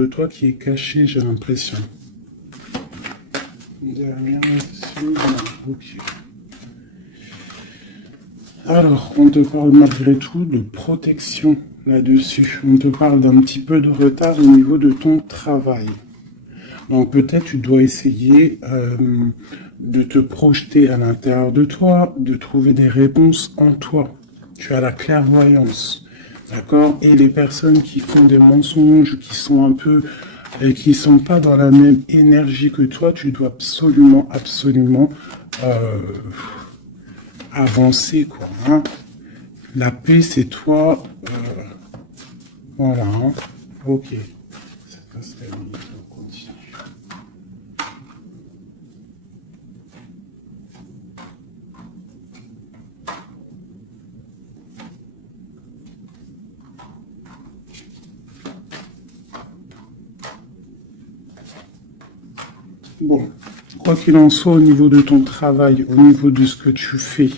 de toi qui est caché, j'ai l'impression. Derrière, ok. Alors, on te parle malgré tout de protection là-dessus. On te parle d'un petit peu de retard au niveau de ton travail. Donc peut-être tu dois essayer de te projeter à l'intérieur de toi, de trouver des réponses en toi. Tu as la clairvoyance, d'accord? Et les personnes qui font des mensonges, qui sont un peu, qui sont pas dans la même énergie que toi, tu dois absolument, avancer, quoi. Hein. La paix, c'est toi. Voilà. Hein. Ok. Ça passe la limite, on continue. Bon, quoi qu'il en soit, au niveau de ton travail, au niveau de ce que tu fais,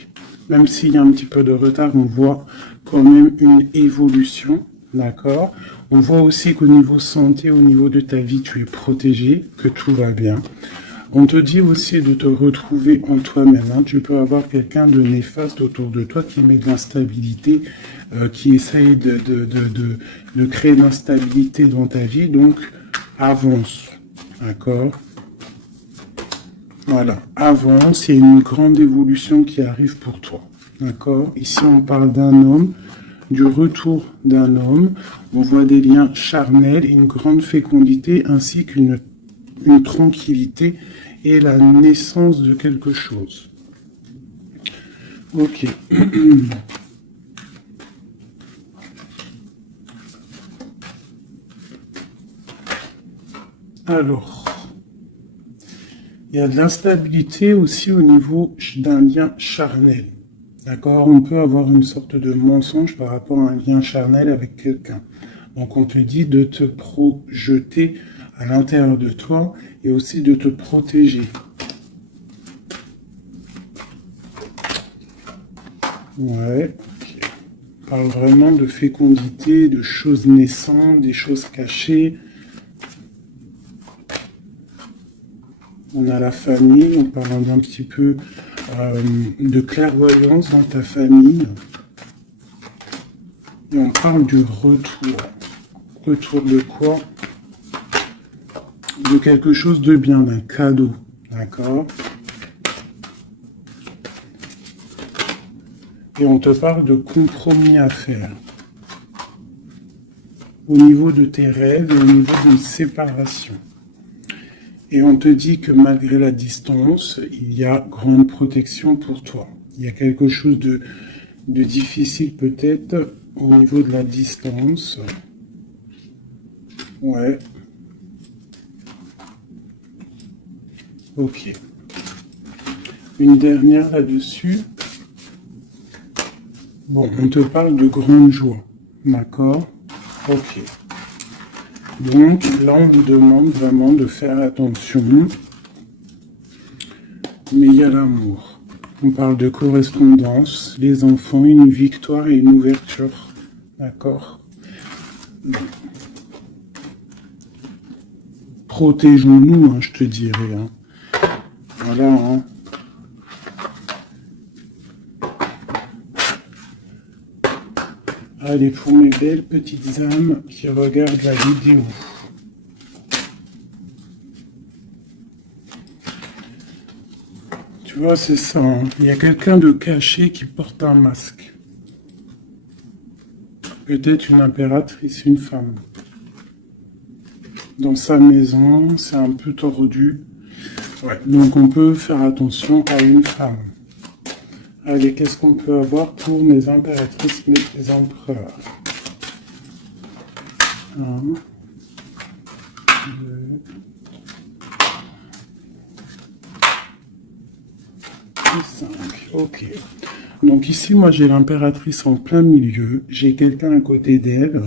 même s'il y a un petit peu de retard, on voit quand même une évolution, d'accord? On voit aussi qu'au niveau santé, au niveau de ta vie, tu es protégé, que tout va bien. On te dit aussi de te retrouver en toi-même. Hein. Tu peux avoir quelqu'un de néfaste autour de toi qui met de l'instabilité, qui essaye de créer de l'instabilité dans ta vie. Donc, avance, d'accord? Voilà, avance, il y a une grande évolution qui arrive pour toi. D'accord? Ici, on parle d'un homme, du retour d'un homme. On voit des liens charnels, une grande fécondité, ainsi qu'une tranquillité et la naissance de quelque chose. Ok. Alors. Il y a de l'instabilité aussi au niveau d'un lien charnel. D'accord? On peut avoir une sorte de mensonge par rapport à un lien charnel avec quelqu'un. Donc on te dit de te projeter à l'intérieur de toi et aussi de te protéger. Ouais. Okay. On parle vraiment de fécondité, de choses naissantes, des choses cachées. On a la famille, on parle d'un petit peu de clairvoyance dans ta famille. Et on parle du retour. Retour de quoi? De quelque chose de bien, d'un cadeau. D'accord? Et on te parle de compromis à faire. Au niveau de tes rêves et au niveau d'une séparation. Et on te dit que malgré la distance, il y a grande protection pour toi. Il y a quelque chose de difficile peut-être au niveau de la distance. Ouais. Ok. Une dernière là-dessus. Bon, on te parle de grande joie. D'accord? Ok. Donc là, on vous demande vraiment de faire attention. Mais il y a l'amour. On parle de correspondance, les enfants, une victoire et une ouverture. D'accord? Protégeons-nous, hein, je te dirais. Hein. Voilà. Hein. Allez, pour mes belles petites âmes qui regardent la vidéo. Tu vois, c'est ça. Hein. Il y a quelqu'un de caché qui porte un masque. Peut-être une impératrice, une femme. Dans sa maison, c'est un peu tordu. Ouais. Donc on peut faire attention à une femme. Allez, qu'est-ce qu'on peut avoir pour mes impératrices, mes empereurs? 1, 2, 5. Ok. Donc ici, moi, j'ai l'impératrice en plein milieu. J'ai quelqu'un à côté d'elle.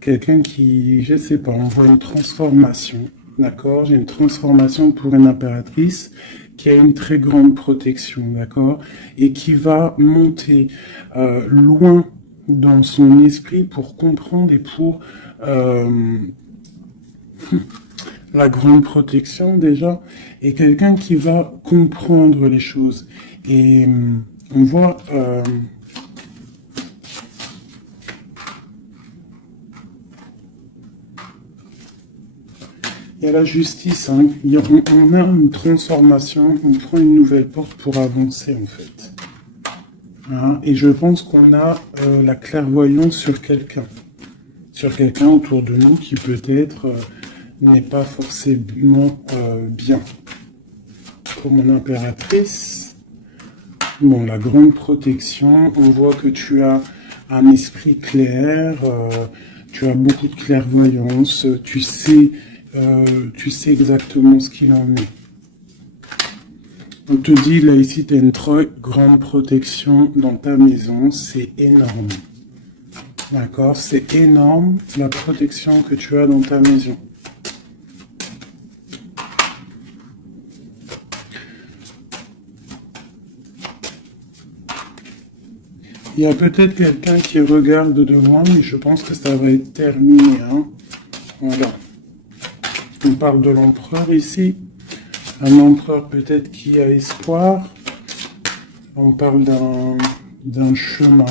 Quelqu'un qui, je sais pas, on voit une transformation. D'accord? J'ai une transformation pour une impératrice qui a une très grande protection. D'accord? Et qui va monter loin dans son esprit pour comprendre et pour la grande protection déjà, et quelqu'un qui va comprendre les choses. Et on voit... il y a la justice, hein. On a une transformation, on prend une nouvelle porte pour avancer en fait. Hein, et je pense qu'on a la clairvoyance sur quelqu'un autour de nous qui peut-être n'est pas forcément bien. Pour mon impératrice, bon, la grande protection, on voit que tu as un esprit clair, tu as beaucoup de clairvoyance, tu sais exactement ce qu'il en est. On te dit, là, ici, tu as une très grande protection dans ta maison. C'est énorme. D'accord? C'est énorme, la protection que tu as dans ta maison. Il y a peut-être quelqu'un qui regarde de loin, mais je pense que ça va être terminé. Hein? Voilà. On parle de l'empereur ici. Un empereur peut-être qui a espoir. On parle d'un chemin.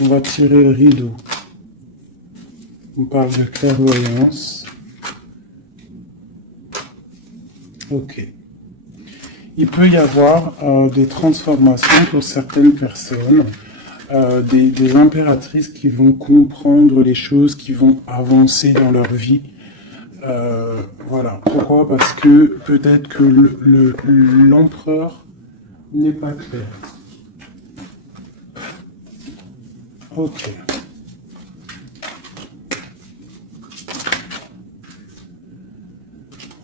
On va tirer le rideau. On parle de clairvoyance. Ok. Il peut y avoir des transformations pour certaines personnes, des impératrices qui vont comprendre les choses, qui vont avancer dans leur vie. Voilà. Pourquoi? Parce que peut-être que l'empereur n'est pas clair. Ok.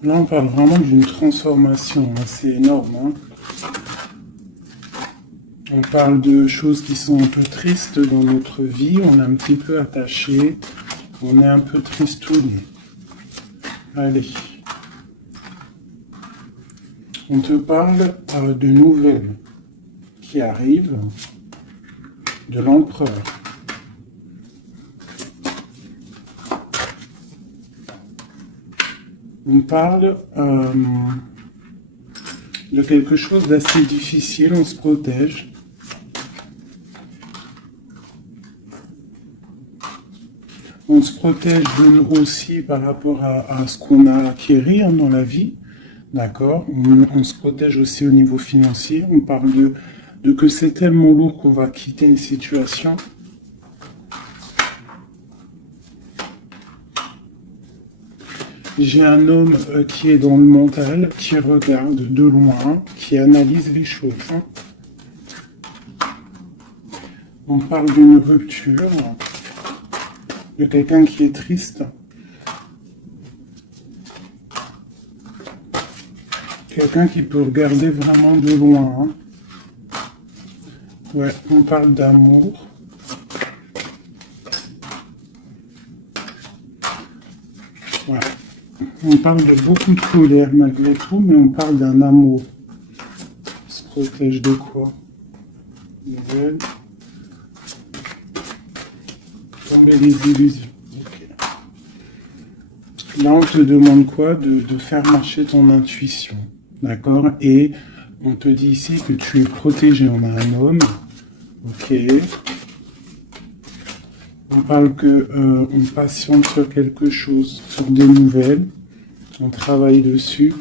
Là, on parle vraiment d'une transformation. Hein. C'est énorme. Hein. On parle de choses qui sont un peu tristes dans notre vie. On est un petit peu attaché. On est un peu tristouné. Allez. On te parle de nouvelles qui arrivent de l'empereur. On parle de quelque chose d'assez difficile, on se protège. On se protège de nous aussi par rapport à ce qu'on a acquis hein, dans la vie. D'accord? On se protège aussi au niveau financier. On parle de que c'est tellement lourd qu'on va quitter une situation. J'ai un homme qui est dans le mental, qui regarde de loin, qui analyse les choses. Hein. On parle d'une rupture, de quelqu'un qui est triste. Quelqu'un qui peut regarder vraiment de loin. Hein. Ouais, on parle d'amour. Ouais. On parle de beaucoup de colère malgré tout, mais on parle d'un amour. On se protège de quoi? Nouvelle. Tomber les illusions. Okay. Là, on te demande quoi? De faire marcher ton intuition. D'accord? Et on te dit ici que tu es protégé. On a un homme. Ok. On parle que on patiente sur quelque chose, sur des nouvelles. On travaille dessus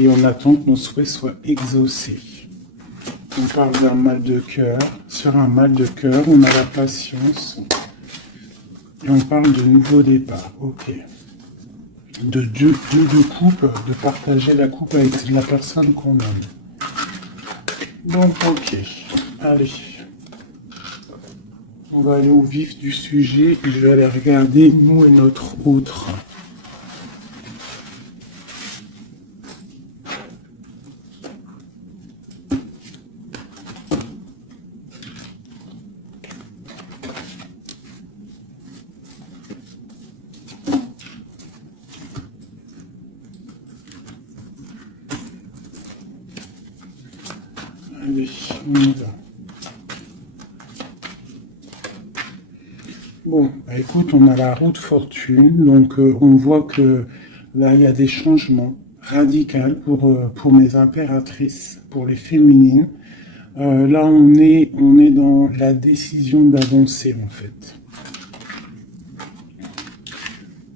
et on attend que nos souhaits soient exaucés. On parle d'un mal de cœur. Sur un mal de cœur, on a la patience. Et on parle de nouveau départ. Ok. De Dieu de couple, de partager la coupe avec la personne qu'on aime. Donc, ok. Allez. On va aller au vif du sujet et je vais aller regarder nous et notre autre. Allez, on y va. Bon, bah écoute, on a la roue de fortune, donc on voit que là, il y a des changements radicaux pour mes impératrices, pour les féminines. Là, on est dans la décision d'avancer, en fait.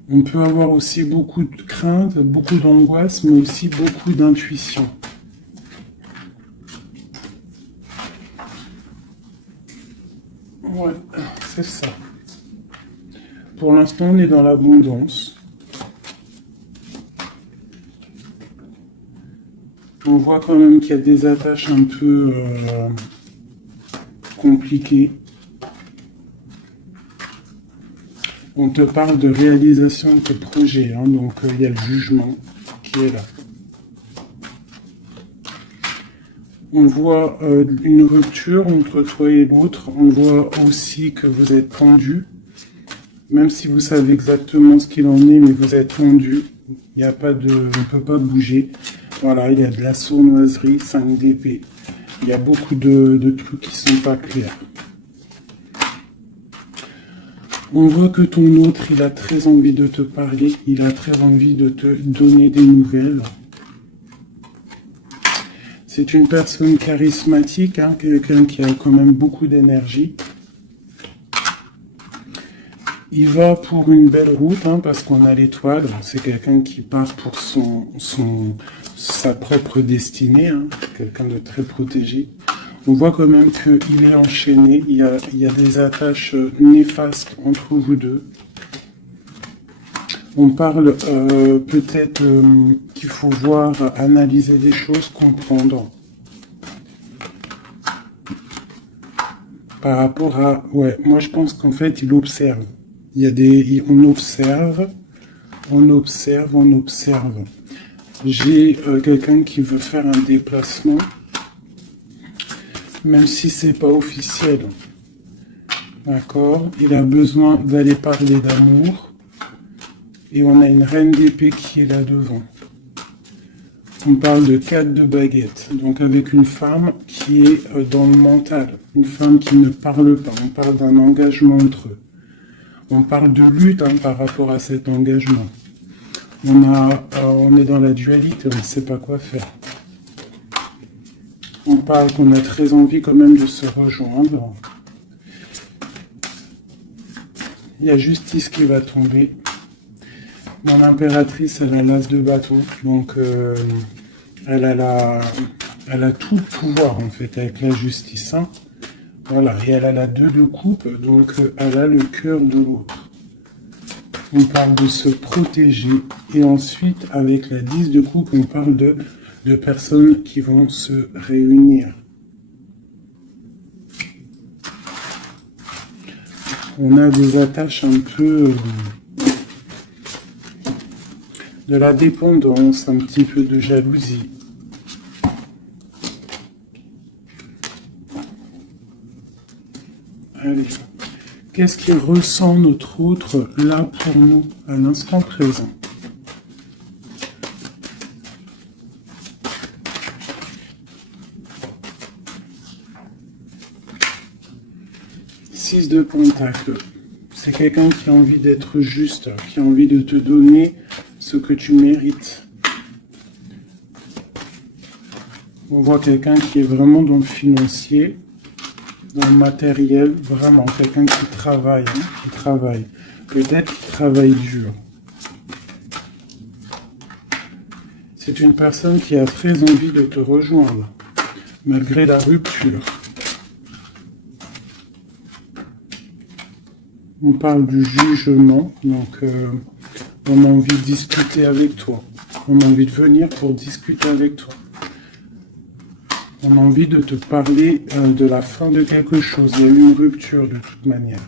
On peut avoir aussi beaucoup de crainte, beaucoup d'angoisse, mais aussi beaucoup d'intuition. Ouais, c'est ça. Pour l'instant, on est dans l'abondance. On voit quand même qu'il y a des attaches un peu compliquées. On te parle de réalisation de tes projets, hein, donc il y a le jugement qui est là. On voit une rupture entre toi et l'autre. On voit aussi que vous êtes tendu. Même si vous savez exactement ce qu'il en est, mais vous êtes tendu. Il n'y a pas de... On ne peut pas bouger. Voilà, il y a de la sournoiserie, 5 d'épée. Il y a beaucoup de trucs qui sont pas clairs. On voit que ton autre, il a très envie de te parler. Il a très envie de te donner des nouvelles. C'est une personne charismatique, hein, quelqu'un qui a quand même beaucoup d'énergie. Il va pour une belle route, hein, parce qu'on a l'étoile. C'est quelqu'un qui part pour sa propre destinée, hein, quelqu'un de très protégé. On voit quand même qu'il est enchaîné. Il y a des attaches néfastes entre vous deux. On parle peut-être qu'il faut voir, analyser des choses, comprendre. Par rapport à... Ouais, moi je pense qu'en fait, il observe. Il y a des... On observe, on observe, on observe. J'ai quelqu'un qui veut faire un déplacement, même si c'est pas officiel. D'accord? Il a besoin d'aller parler d'amour. Et on a une reine d'épée qui est là devant. On parle de 4 de baguettes. Donc avec une femme qui est dans le mental. Une femme qui ne parle pas. On parle d'un engagement entre eux. On parle de lutte, hein, par rapport à cet engagement. On est dans la dualité, on ne sait pas quoi faire. On parle qu'on a très envie quand même de se rejoindre. Il y a justice qui va tomber. Mon impératrice, elle a l'as de bâton, donc elle a tout le pouvoir en fait avec la justice. Hein. Voilà, et elle a la 2 de coupe, donc elle a le cœur de l'autre. On parle de se protéger, et ensuite avec la 10 de coupe, on parle de personnes qui vont se réunir. On a des attaches un peu... de la dépendance, un petit peu de jalousie. Allez, qu'est-ce qu'il ressent notre autre là pour nous, à l'instant présent? Six de Pentacle. C'est quelqu'un qui a envie d'être juste, qui a envie de te donner ce que tu mérites. On voit quelqu'un qui est vraiment dans le financier, dans le matériel, vraiment quelqu'un qui travaille, hein, qui travaille. Peut-être qu'il travaille dur. C'est une personne qui a très envie de te rejoindre, malgré la rupture. On parle du jugement, donc on a envie de discuter avec toi. On a envie de venir pour discuter avec toi. On a envie de te parler de la fin de quelque chose. Il y a eu une rupture de toute manière.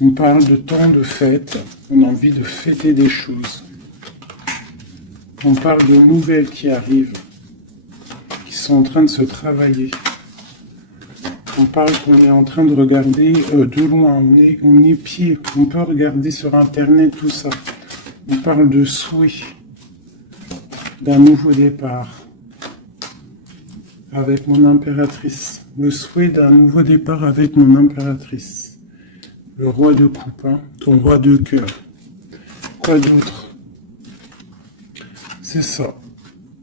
On parle de temps de fête. On a envie de fêter des choses. On parle de nouvelles qui arrivent, qui sont en train de se travailler. On parle qu'on est en train de regarder de loin. On est pied. On peut regarder sur Internet tout ça. On parle de souhait, d'un nouveau départ. Avec mon impératrice. Le souhait d'un nouveau départ avec mon impératrice. le roi de coupe, hein, ton roi de cœur. Quoi d'autre? C'est ça.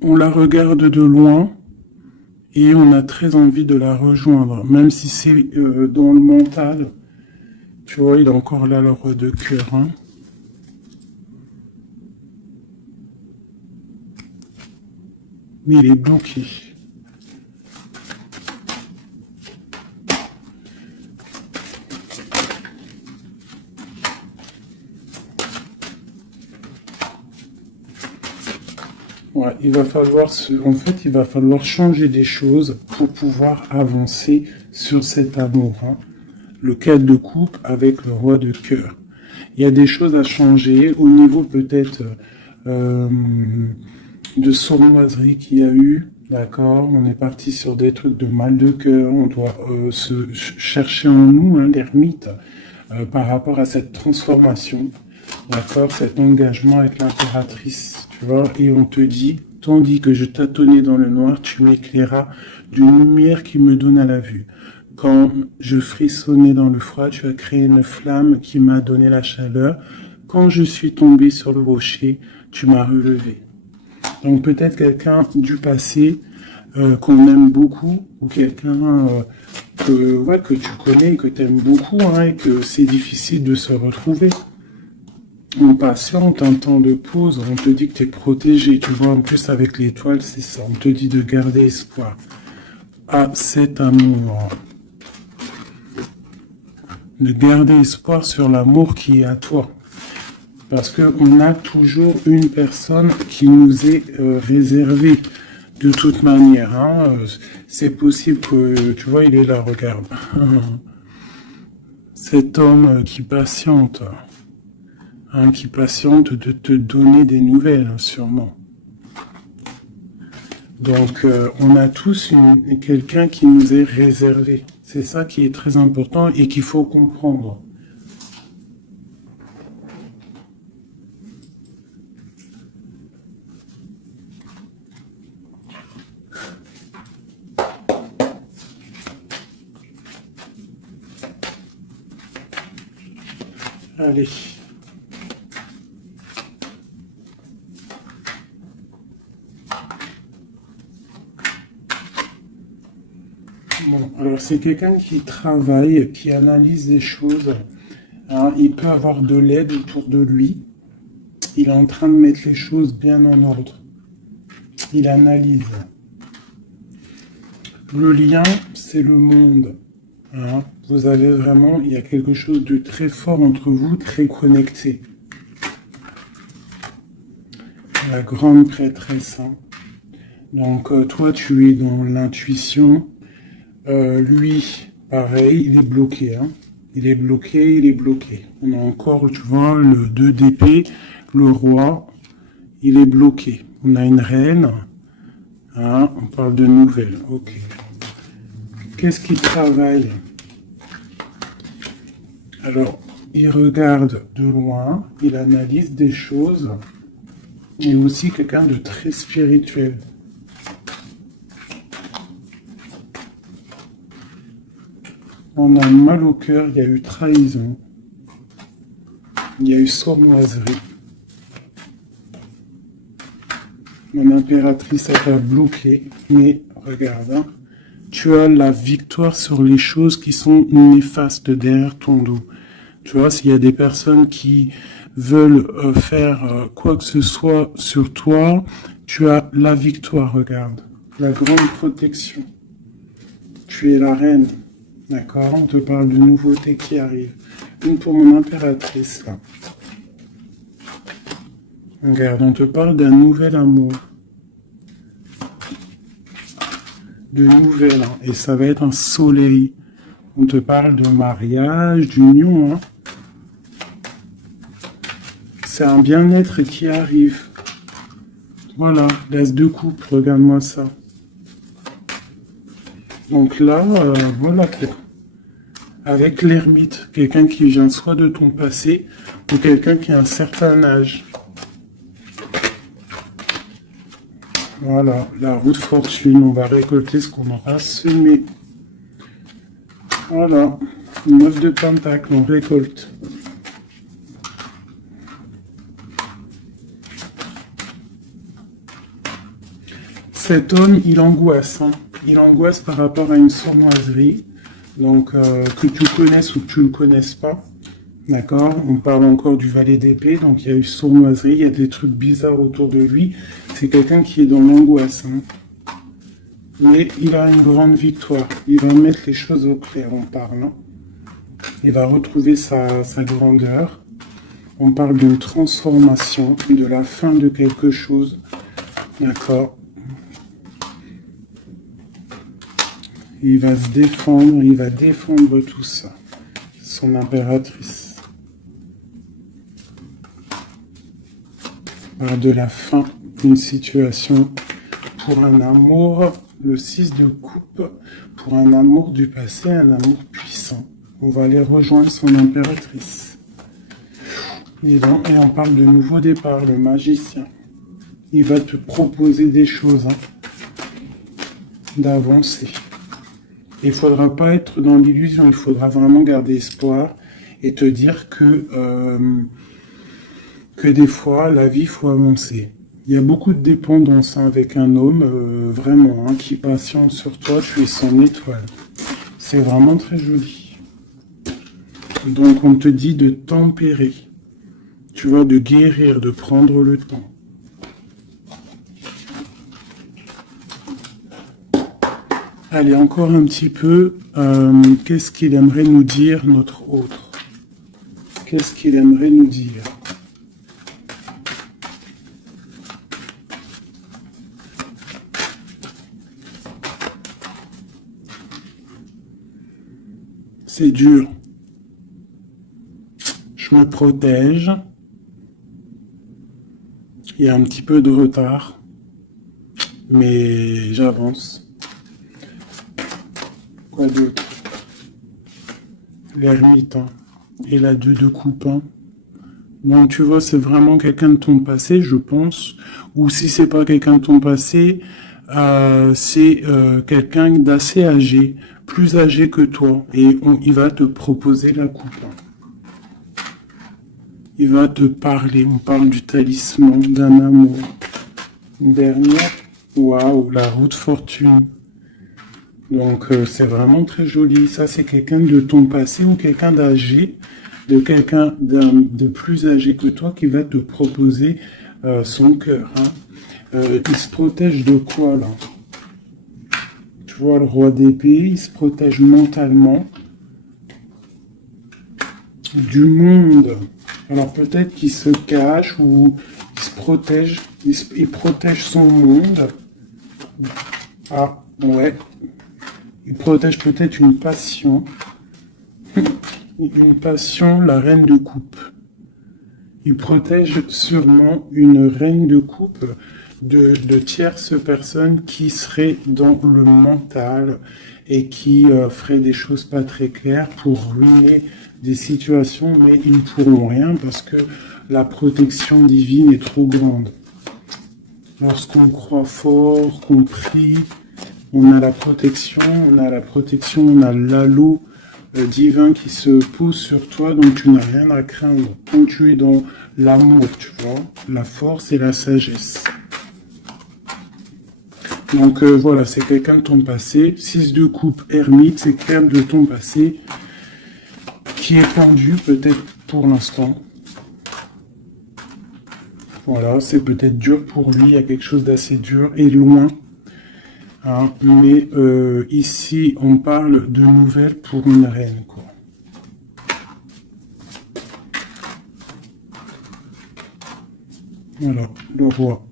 On la regarde de loin et on a très envie de la rejoindre, même si c'est dans le mental. Tu vois, il est encore là, le roi de cœur. Hein. Mais il est bloqué. Ouais, il va falloir il va falloir changer des choses pour pouvoir avancer sur cet amour. Hein. Le 4 de coupe avec le roi de cœur. Il y a des choses à changer au niveau peut-être de sournoiserie qu'il y a eu. D'accord, on est parti sur des trucs de mal de cœur. On doit se chercher en nous, hein, l'ermite, par rapport à cette transformation. D'accord, cet engagement avec l'impératrice, tu vois, et on te dit, tandis que je tâtonnais dans le noir, tu m'éclairas d'une lumière qui me donne à la vue. Quand je frissonnais dans le froid, tu as créé une flamme qui m'a donné la chaleur. Quand je suis tombé sur le rocher, tu m'as relevé. Donc peut-être quelqu'un du passé qu'on aime beaucoup, ou quelqu'un que tu connais, que tu aimes beaucoup, hein, et que c'est difficile de se retrouver. On patiente un temps de pause, on te dit que tu es protégé, tu vois, en plus avec l'étoile, c'est ça, on te dit de garder espoir à cet amour. De garder espoir sur l'amour qui est à toi. Parce qu'on a toujours une personne qui nous est réservée. De toute manière, hein, c'est possible que, tu vois, il est là, regarde. Cet homme qui patiente. Hein, qui patiente de te donner des nouvelles, sûrement. Donc, on a tous quelqu'un qui nous est réservé. C'est ça qui est très important et qu'il faut comprendre. Allez. Bon, alors c'est quelqu'un qui travaille, qui analyse des choses. Hein, il peut avoir de l'aide autour de lui. Il est en train de mettre les choses bien en ordre. Il analyse. Le lien, c'est le monde. Hein, vous avez vraiment, il y a quelque chose de très fort entre vous, très connecté. La grande prêtresse. Hein. Donc toi, tu es dans l'intuition. Lui, pareil, il est bloqué. Hein. Il est bloqué, il est bloqué. On a encore, tu vois, le 2 d'épée, le roi, il est bloqué. On a une reine. Hein, on parle de nouvelles. Ok. Qu'est-ce qu'il travaille? Alors, il regarde de loin, il analyse des choses. Il est aussi quelqu'un de très spirituel. On a mal au cœur, il y a eu trahison, il y a eu sournoiserie. Mon impératrice a été bloquée, mais regarde, hein, tu as la victoire sur les choses qui sont néfastes derrière ton dos. Tu vois, s'il y a des personnes qui veulent faire quoi que ce soit sur toi, tu as la victoire, regarde, la grande protection. Tu es la reine. D'accord, on te parle de nouveautés qui arrivent. Une pour mon impératrice, là. Regarde, on te parle d'un nouvel amour. De nouvelles, hein, et ça va être un soleil. On te parle de mariage, d'union. Hein. C'est un bien-être qui arrive. Voilà, l'as de coupe, regarde-moi ça. Donc là, voilà, avec l'ermite, quelqu'un qui vient soit de ton passé, ou quelqu'un qui a un certain âge. Voilà, la roue de fortune, on va récolter ce qu'on aura semé. Voilà. 9 de pentacle, on récolte. Cet homme, il angoisse. Hein. Il angoisse par rapport à une sournoiserie. Donc, que tu connaisses ou que tu ne le connaisses pas. D'accord? On parle encore du valet d'épée. Donc, il y a eu sournoiserie. Il y a des trucs bizarres autour de lui. C'est quelqu'un qui est dans l'angoisse. Hein. Mais il a une grande victoire. Il va mettre les choses au clair en parlant. Il va retrouver sa grandeur. On parle d'une transformation, de la fin de quelque chose. D'accord? Il va se défendre, il va défendre tout ça. Son impératrice. On parle de la fin d'une situation pour un amour, le 6 de coupe, pour un amour du passé, un amour puissant. On va aller rejoindre son impératrice. Et on parle de nouveau départ, le magicien. Il va te proposer des choses, d'avancer. Il ne faudra pas être dans l'illusion, il faudra vraiment garder espoir et te dire que des fois, la vie, il faut avancer. Il y a beaucoup de dépendance avec un homme, vraiment, qui patiente sur toi, tu es son étoile. C'est vraiment très joli. Donc on te dit de tempérer, tu vois, de guérir, de prendre le temps. Allez, encore un petit peu, qu'est-ce qu'il aimerait nous dire, notre autre? Qu'est-ce qu'il aimerait nous dire? C'est dur. Je me protège. Il y a un petit peu de retard, mais j'avance. Quoi d'autre? L'ermite et la 2 de coupe. Donc tu vois, c'est vraiment quelqu'un de ton passé, je pense. Ou si c'est pas quelqu'un de ton passé, c'est quelqu'un d'assez âgé, plus âgé que toi. Et il va te proposer la coupe. Il va te parler, on parle du talisman, d'un amour. Une dernière, waouh, la roue de fortune. Donc c'est vraiment très joli. Ça, c'est quelqu'un de ton passé ou quelqu'un d'âgé, de quelqu'un de plus âgé que toi qui va te proposer son cœur. Il se protège de quoi, là? Tu vois, le roi d'épée, il se protège mentalement du monde. Alors peut-être qu'il se cache ou il se protège, il protège son monde. Ah, ouais. Il protège peut-être une passion. Une passion, la reine de coupe. Il protège sûrement une reine de coupe de tierces personnes qui seraient dans le mental et qui feraient des choses pas très claires pour ruiner des situations, mais ils ne pourront rien parce que la protection divine est trop grande. Lorsqu'on croit fort, qu'on prie, on a la protection, on a l'halo divin qui se pose sur toi, donc tu n'as rien à craindre. Quand tu es dans l'amour, tu vois, la force et la sagesse. Donc voilà, c'est quelqu'un de ton passé. 6 de coupe, ermite, c'est quelqu'un de ton passé qui est pendu peut-être pour l'instant. Voilà, c'est peut-être dur pour lui, il y a quelque chose d'assez dur et loin. Mais ici, on parle de nouvelles pour une reine, quoi. Voilà, le roi.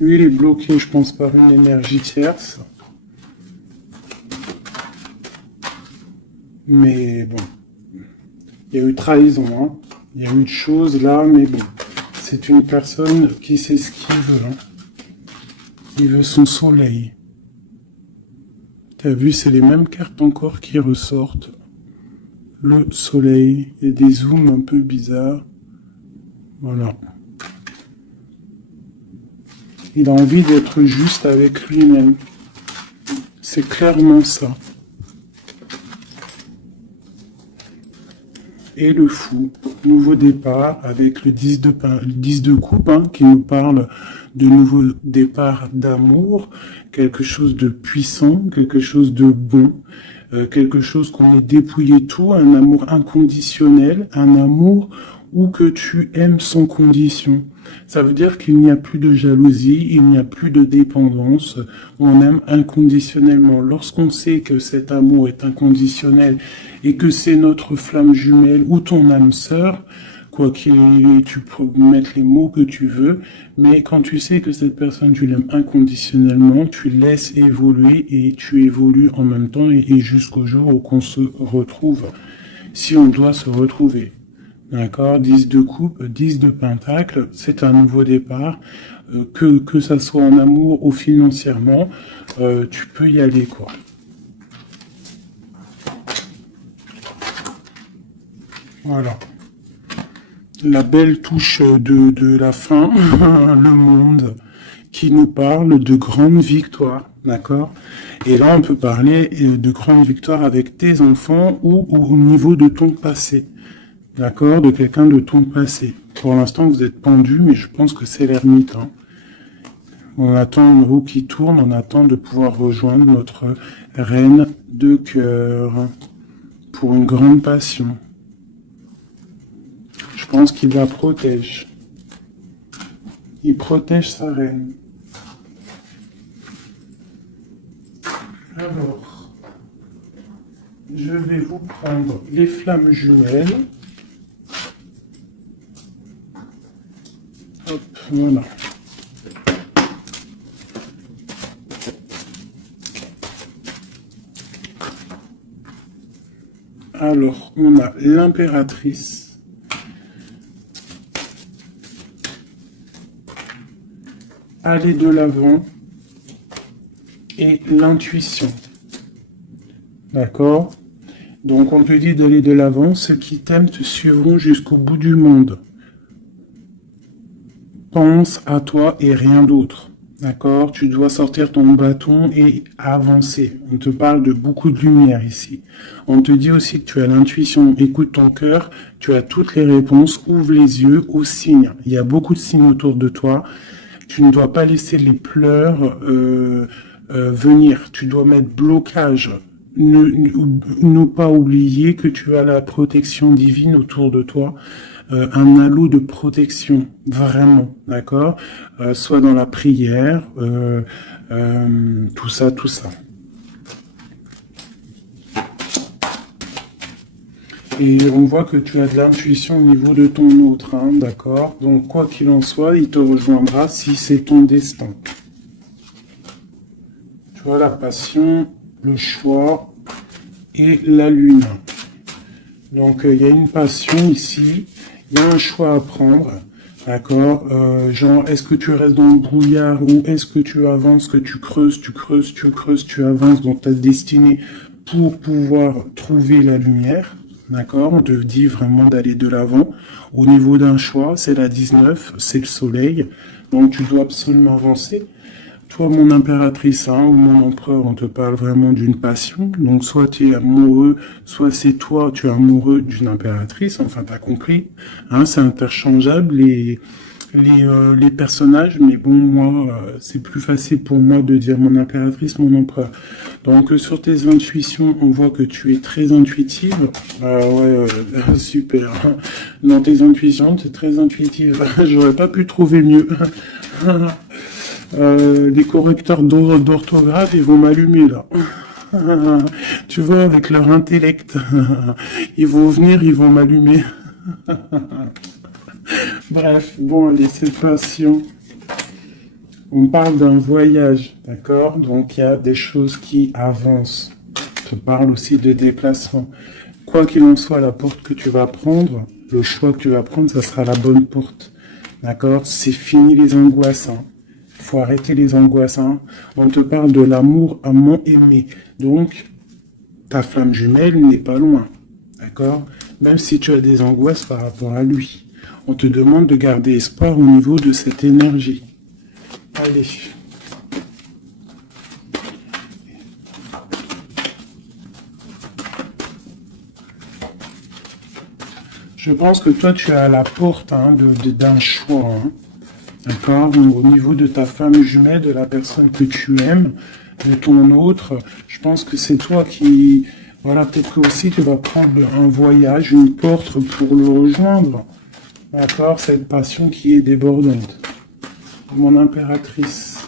Lui, il est bloqué, je pense, par une énergie tierce. Mais bon, il y a eu trahison, Il y a eu de choses là, mais bon. C'est une personne qui sait ce qu'il veut. Il veut son soleil. T'as vu, c'est les mêmes cartes encore qui ressortent. Le soleil, il y a des zooms un peu bizarres. Voilà. Il a envie d'être juste avec lui-même. C'est clairement ça. Et le fou, nouveau départ avec le 10 de coupe hein, qui nous parle de nouveau départ d'amour, quelque chose de puissant, quelque chose de bon, quelque chose qu'on ait dépouillé tout, un amour inconditionnel, un amour où que tu aimes sans condition. Ça veut dire qu'il n'y a plus de jalousie, il n'y a plus de dépendance, on aime inconditionnellement. Lorsqu'on sait que cet amour est inconditionnel et que c'est notre flamme jumelle ou ton âme sœur, quoi qu'il tu peux mettre les mots que tu veux, mais quand tu sais que cette personne, tu l'aimes inconditionnellement, tu laisses évoluer et tu évolues en même temps et jusqu'au jour où on se retrouve, si on doit se retrouver. D'accord, 10 de coupe, 10 de pentacle, c'est un nouveau départ, que ça soit en amour ou financièrement, tu peux y aller, quoi. Voilà. La belle touche de la fin, le monde, qui nous parle de grandes victoires, d'accord? Et là, on peut parler de grandes victoires avec tes enfants ou au niveau de ton passé. D'accord, de quelqu'un de ton passé. Pour l'instant, vous êtes pendu, mais je pense que c'est l'ermite. Hein. On attend une roue qui tourne, on attend de pouvoir rejoindre notre reine de cœur pour une grande passion. Je pense qu'il la protège. Il protège sa reine. Alors, je vais vous prendre les flammes jumelles. Hop, voilà. Alors, on a l'impératrice. Aller de l'avant. Et l'intuition. D'accord? Donc, on te dit d'aller de l'avant. Ceux qui t'aiment te suivront jusqu'au bout du monde. Pense à toi et rien d'autre. D'accord? Tu dois sortir ton bâton et avancer. On te parle de beaucoup de lumière ici. On te dit aussi que tu as l'intuition. Écoute ton cœur. Tu as toutes les réponses. Ouvre les yeux aux signes. Il y a beaucoup de signes autour de toi. Tu ne dois pas laisser les pleurs venir. Tu dois mettre blocage. Ne pas oublier que tu as la protection divine autour de toi. Un halo de protection, vraiment, d'accord, soit dans la prière, tout ça. Et on voit que tu as de l'intuition au niveau de ton autre, hein, d'accord. Donc quoi qu'il en soit, il te rejoindra si c'est ton destin. Tu vois la passion, le choix et la lune. Donc il y a une passion ici. Il y a un choix à prendre, d'accord, genre, est-ce que tu restes dans le brouillard ou est-ce que tu avances, que tu creuses, tu avances dans ta destinée pour pouvoir trouver la lumière, d'accord, on te dit vraiment d'aller de l'avant. Au niveau d'un choix, c'est la 19, c'est le soleil, donc tu dois absolument avancer. Toi, mon impératrice, hein, ou mon empereur, on te parle vraiment d'une passion. Donc, soit tu es amoureux, soit c'est toi, tu es amoureux d'une impératrice. Enfin, t'as compris. Hein, c'est interchangeable, les personnages. Mais bon, moi, c'est plus facile pour moi de dire mon impératrice, mon empereur. Donc, sur tes intuitions, on voit que tu es très intuitive. Ouais, super. Dans tes intuitions, tu es très intuitive. J'aurais pas pu trouver mieux. Les correcteurs d'orthographe, ils vont m'allumer là. Tu vois, avec leur intellect, ils vont venir, ils vont m'allumer. Bref, bon, allez, c'est patient. On parle d'un voyage, d'accord? Donc, il y a des choses qui avancent. On te parle aussi de déplacement. Quoi qu'il en soit, la porte que tu vas prendre, le choix que tu vas prendre, ça sera la bonne porte. D'accord? C'est fini les angoisses, hein. Faut arrêter les angoisses. Hein. On te parle de l'amour amant aimé. Donc, ta flamme jumelle n'est pas loin. D'accord? Même si tu as des angoisses par rapport à lui. On te demande de garder espoir au niveau de cette énergie. Aïe, Allez. Je pense que toi, tu es à la porte hein, d'un choix. Hein. D'accord? Au niveau de ta femme jumelle, de la personne que tu aimes, de ton autre, je pense que c'est toi qui... Voilà, peut-être que aussi tu vas prendre un voyage, une porte pour le rejoindre. D'accord? Cette passion qui est débordante. Mon impératrice.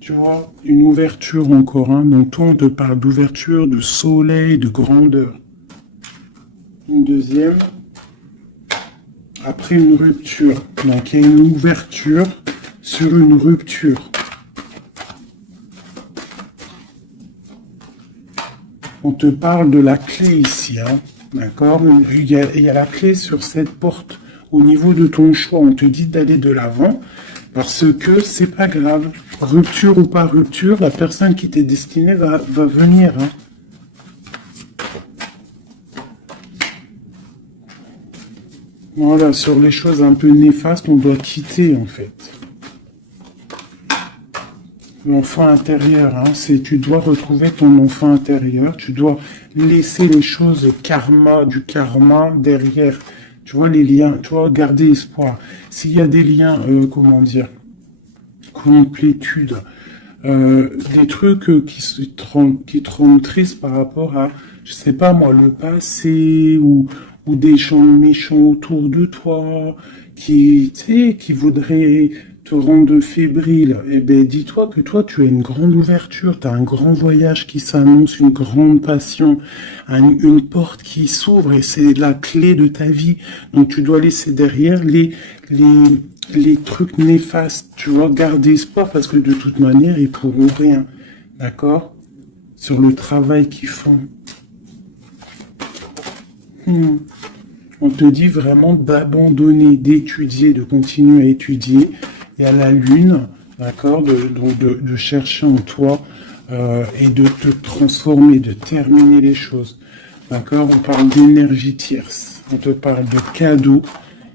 Tu vois, une ouverture encore. Hein. Donc toi, on te parle d'ouverture, de soleil, de grandeur. Une deuxième. Après une rupture. Donc il y a une ouverture sur une rupture. On te parle de la clé ici. Hein. D'accord? Il y a la clé sur cette porte. Au niveau de ton choix, on te dit d'aller de l'avant. Parce que c'est pas grave. Rupture ou pas rupture, la personne qui t'est destinée va venir. Hein. Voilà, sur les choses un peu néfastes, on doit quitter en fait. L'enfant intérieur, hein, tu dois retrouver ton enfant intérieur, tu dois laisser les choses du karma derrière. Tu vois les liens, tu dois garder espoir. S'il y a des liens, comment dire, complétude, des trucs qui te rendent triste par rapport à, je sais pas moi, le passé ou des gens méchants autour de toi qui, tu sais, qui voudraient te rendre fébrile. Eh ben, dis-toi que toi, tu as une grande ouverture, tu as un grand voyage qui s'annonce, une grande passion, une porte qui s'ouvre et c'est la clé de ta vie. Donc, tu dois laisser derrière les trucs néfastes. Tu vois, garder espoir parce que de toute manière, ils pourront rien. D'accord? Sur le travail qu'ils font. On te dit vraiment d'abandonner, d'étudier, de continuer à étudier. Et à la lune, d'accord, de chercher en toi et de te transformer, de terminer les choses. D'accord? On parle d'énergie tierce. On te parle de cadeau.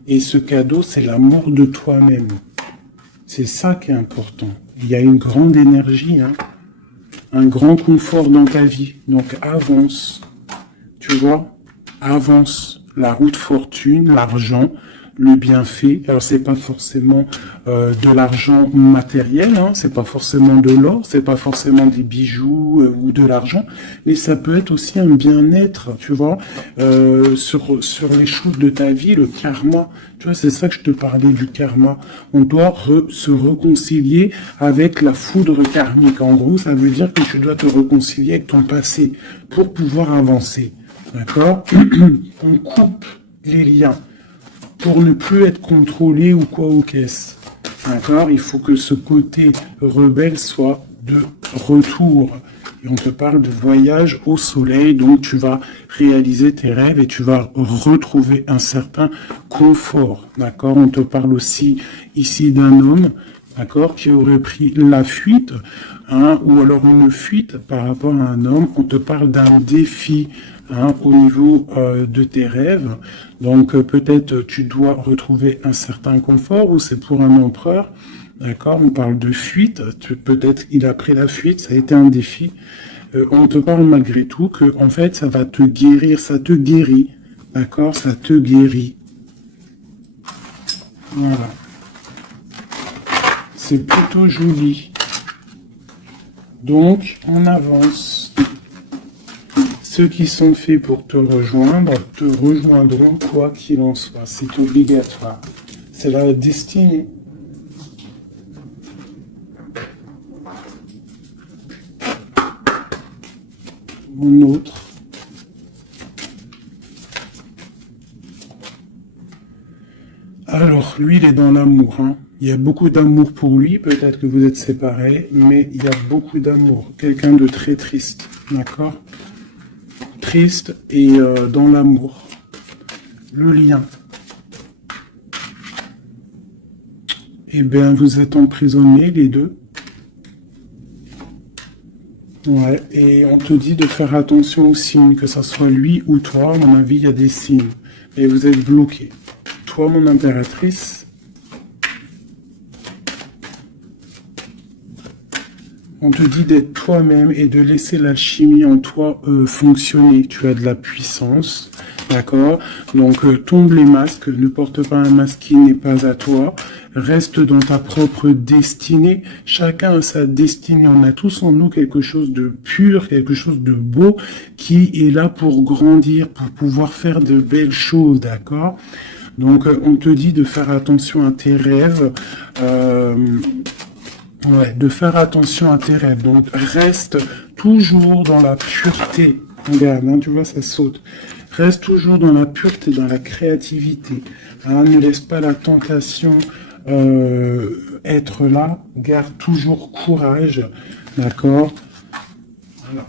Et ce cadeau, c'est l'amour de toi-même. C'est ça qui est important. Il y a une grande énergie, hein, un grand confort dans ta vie. Donc avance. Tu vois? Avance. La route fortune, l'argent, le bienfait. Alors c'est pas forcément de l'argent matériel, hein, c'est pas forcément de l'or, c'est pas forcément des bijoux ou de l'argent, mais ça peut être aussi un bien-être, tu vois, sur les choses de ta vie, le karma. Tu vois, c'est ça que je te parlais du karma. On doit se réconcilier avec la foudre karmique. En gros, ça veut dire que tu dois te réconcilier avec ton passé pour pouvoir avancer. D'accord? On coupe les liens pour ne plus être contrôlé ou quoi ou qu'est-ce. D'accord? Il faut que ce côté rebelle soit de retour. Et on te parle de voyage au soleil, donc tu vas réaliser tes rêves et tu vas retrouver un certain confort. D'accord? On te parle aussi ici d'un homme, d'accord, qui aurait pris la fuite, hein, ou alors une fuite par rapport à un homme. On te parle d'un défi, hein, au niveau de tes rêves. Donc peut-être tu dois retrouver un certain confort ou c'est pour un empereur. D'accord, on parle de fuite. Peut-être il a pris la fuite, ça a été un défi. On te parle malgré tout que en fait ça va te guérir, ça te guérit. D'accord, ça te guérit. Voilà. C'est plutôt joli. Donc on avance. Ceux qui sont faits pour te rejoindront quoi qu'il en soit. C'est obligatoire. C'est la destinée. Mon autre. Alors, lui, il est dans l'amour. Hein. Il y a beaucoup d'amour pour lui. Peut-être que vous êtes séparés, mais il y a beaucoup d'amour. Quelqu'un de très triste. D'accord ? Triste et dans l'amour. Le lien. Eh bien, vous êtes emprisonnés, les deux. Ouais, et on te dit de faire attention aux signes, que ce soit lui ou toi. À mon avis, il y a des signes. Et vous êtes bloqués. Toi, mon impératrice. On te dit d'être toi-même et de laisser l'alchimie en toi fonctionner. Tu as de la puissance, d'accord? Donc tombe les masques, ne porte pas un masque qui n'est pas à toi. Reste dans ta propre destinée. Chacun a sa destinée. On a tous en nous quelque chose de pur, quelque chose de beau qui est là pour grandir, pour pouvoir faire de belles choses, d'accord? Donc on te dit de faire attention à tes rêves. Ouais, de faire attention à tes rêves. Donc, reste toujours dans la pureté. Regarde, hein, tu vois, ça saute. Reste toujours dans la pureté, dans la créativité. Hein, ne laisse pas la tentation être là. Garde toujours courage. D'accord? Voilà.